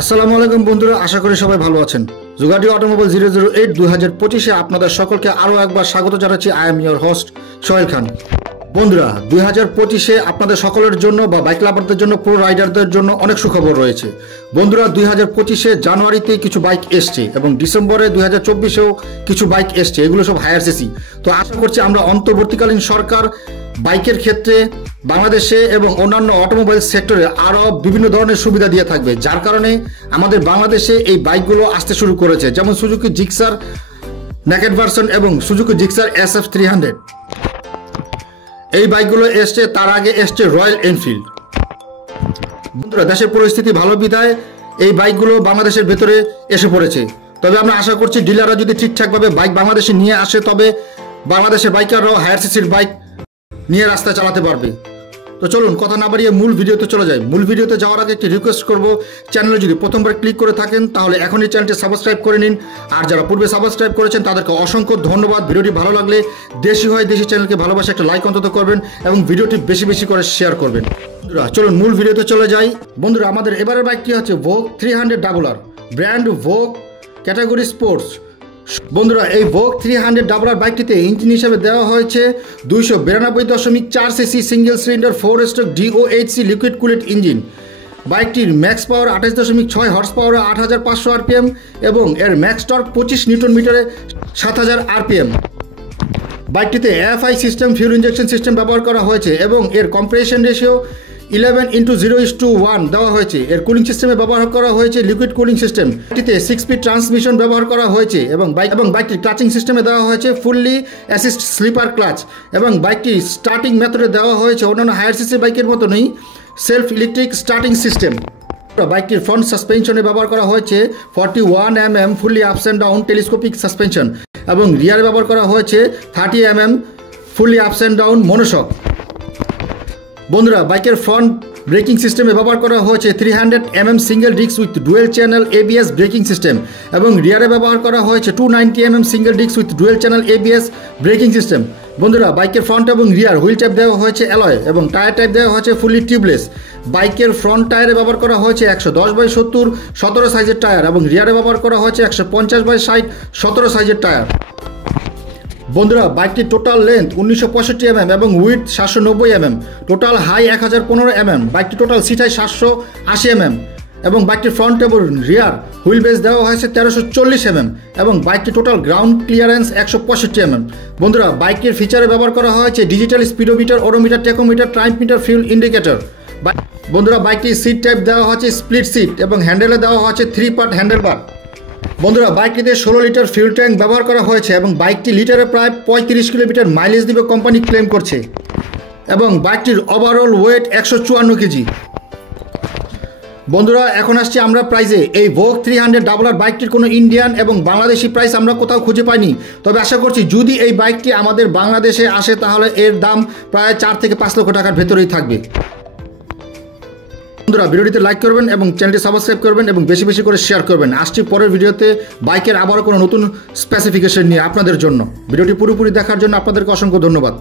আসসালামু আলাইকুম বন্ধুরা, আশা করি সবাই ভালো আছেন। জুগাড়ি অটোমোবাইল 008 2025-এ আপনাদের সকলকে আরও একবার স্বাগত জানাচ্ছি। I am your host Sohel Khan. বন্ধুরা, 2025-এ আপনাদের সকলের জন্য বা বাইক লাভারদের জন্য, প্রো রাইডারদের জন্য অনেক সুখবর রয়েছে। বন্ধুরা, 2025-এ জানুয়ারিতে কিছু বাইক এসছে এবং ডিসেম্বরে 2024-এও কিছু বাইক এসছে। এগুলো সব হায়ার সিসি। তো আশা করছি আমরা অন্তর্বর্তীকালীন সরকার বাইকের ক্ষেত্রে বাংলাদেশে এবং অন্যান্য অটোমোবাইল সেক্টরে আরও বিভিন্ন ধরনের সুবিধা দিয়ে থাকবে, যার কারণে আমাদের বাংলাদেশে এই বাইকগুলো আসতে শুরু করেছে। যেমন সুজুকি জিক্সার নেকেড ভার্সন এবং সুজুকি জিক্সার SF300 এই বাইকগুলো এসছে। তার আগে এসছে রয়্যাল এনফিল্ড। বন্ধুরা, দেশের পরিস্থিতি ভালো বিধায় এই বাইকগুলো বাংলাদেশের ভেতরে এসে পড়েছে। তবে আমরা আশা করছি ডিলাররা যদি ঠিকঠাকভাবে বাইক বাংলাদেশে নিয়ে আসে, তবে বাংলাদেশের বাইকাররাও হায়ার সিসির বাইক নিয়ে রাস্তায় চালাতে পারবে। তো চলুন কথা না বাড়িয়ে মূল ভিডিওতে চলে যাই। মূল ভিডিওতে যাওয়ার আগে একটি রিকোয়েস্ট করব, চ্যানেলে যদি প্রথমবার ক্লিক করে থাকেন তাহলে এখনই চ্যানেলটি সাবস্ক্রাইব করে নিন। আর যারা পূর্বে সাবস্ক্রাইব করেছেন তাদেরকে অসংখ্য ধন্যবাদ। ভিডিওটি ভালো লাগলে দেশি হয় দেশি চ্যানেলকে ভালোবাসে একটা লাইক অন্তত করবেন এবং ভিডিওটি বেশি বেশি করে শেয়ার করবেন। বন্ধুরা চলুন মূল ভিডিওতে চলে যাই। বন্ধুরা, আমাদের এবারের বাইকটি হচ্ছে ভোগ 300RR, ব্র্যান্ড ভোগ, ক্যাটাগরি স্পোর্টস। বন্ধুরা, এই ভোগ 300RR বাইকটিতে ইঞ্জিন হিসাবে দেওয়া হয়েছে 292.4 CC single cylinder 4 stroke DOHC liquid cooled engine. বাইকটির ম্যাক্স পাওয়ার 28.6 হর্স পাওয়ারে 8500 RPM এবং এর ম্যাক্স টর্ক 25 নিউটন মিটারে 7000 RPM। বাইকটিতে AFI system, fuel injection system ব্যবহার করা হয়েছে এবং এর কম্প্রেশন রেশিও 11:0:1 দেওয়া হয়েছে। এর কুলিং সিস্টেমে ব্যবহার করা হয়েছে লিকুইড কুলিং সিস্টেম। এটিতে 6 স্পিড ট্রান্সমিশন ব্যবহার করা হয়েছে এবং বাইকটির ক্লাচিং সিস্টেমে দেওয়া হয়েছে ফুললি অ্যাসিস্ট স্লিপার ক্লাচ এবং বাইকটির স্টার্টিং মেথডে দেওয়া হয়েছে অন্যান্য হায়ার সিসি বাইকের মতনই সেলফ ইলেকট্রিক স্টার্টিং সিস্টেম। বাইকটির ফ্রন্ট সাসপেনশনে ব্যবহার করা হয়েছে 41 mm fully ups and down telescopic suspension এবং রিয়ারে ব্যবহার করা হয়েছে 30 mm fully ups and down monoshock. বন্ধুরা, বাইকের ফ্রন্ট ব্রেকিং সিস্টেমে ব্যবহার করা হয়েছে 300 mm single disc with dual channel ABS braking system এবং রিয়ারে ব্যবহার করা হয়েছে 290 mm single disc with dual channel ABS braking system. বন্ধুরা, বাইকের ফ্রন্ট এবং রিয়ার হুইল টাইপ দেওয়া হয়েছে অ্যালয় এবং টায়ার টাইপ দেওয়া হয়েছে ফুললি টিউবলেস। বাইকের ফ্রন্ট টায়ারে ব্যবহার করা হয়েছে 110/70 17 সাইজের টায়ার এবং রিয়ারে ব্যবহার করা হয়েছে 150/60 17 সাইজের টায়ার। বন্ধুরা, বাইকটির টোটাল লেন্থ 1965 mm এবং with 790 mm, total high 1015 mm। বাইকটি টোটাল সিট হাই 780 mm এবং বাইকটির ফ্রন্ট এবং রিয়ার হুইল বেস দেওয়া হয়েছে 1340 mm এবং বাইকটি টোটাল গ্রাউন্ড ক্লিয়ারেন্স 165 mm। বন্ধুরা, বাইকের ফিচারে ব্যবহার করা হয়েছে digital speedometer, odometer, tachometer, tripmeter, fuel indicator. বন্ধুরা, বাইকটির সিট টাইপ দেওয়া হয়েছে স্প্লিট সিট এবং হ্যান্ডেলে দেওয়া হয়েছে 3 পার্ট হ্যান্ডেল বার। বন্ধুরা, বাইকটিতে 16 লিটার ফিউল ট্যাঙ্ক ব্যবহার করা হয়েছে এবং বাইকটি লিটারে প্রায় 35 কিলোমিটার মাইলেজ দিবে কোম্পানি ক্লেম করছে এবং বাইকটির ওভারঅল ওয়েট 154 কেজি। বন্ধুরা, এখন আসছি আমরা প্রাইজে। এই ভোগ 300RR বাইকটির কোনো ইন্ডিয়ান এবং বাংলাদেশি প্রাইস আমরা কোথাও খুঁজে পাইনি। তবে আশা করছি যদি এই বাইকটি আমাদের বাংলাদেশে আসে তাহলে এর দাম প্রায় 4 থেকে 5 লক্ষ টাকার ভেতরেই থাকবে। বন্ধুরা, ভিডিওটিতে লাইক করবেন এবং চ্যানেলটি সাবস্ক্রাইব করবেন এবং বেশি বেশি করে শেয়ার করবেন। আসছি পরের ভিডিওতে বাইকের আবারও কোনো নতুন স্পেসিফিকেশন নিয়ে আপনাদের জন্য। ভিডিওটি পুরোপুরি দেখার জন্য আপনাদেরকে অসংখ্য ধন্যবাদ।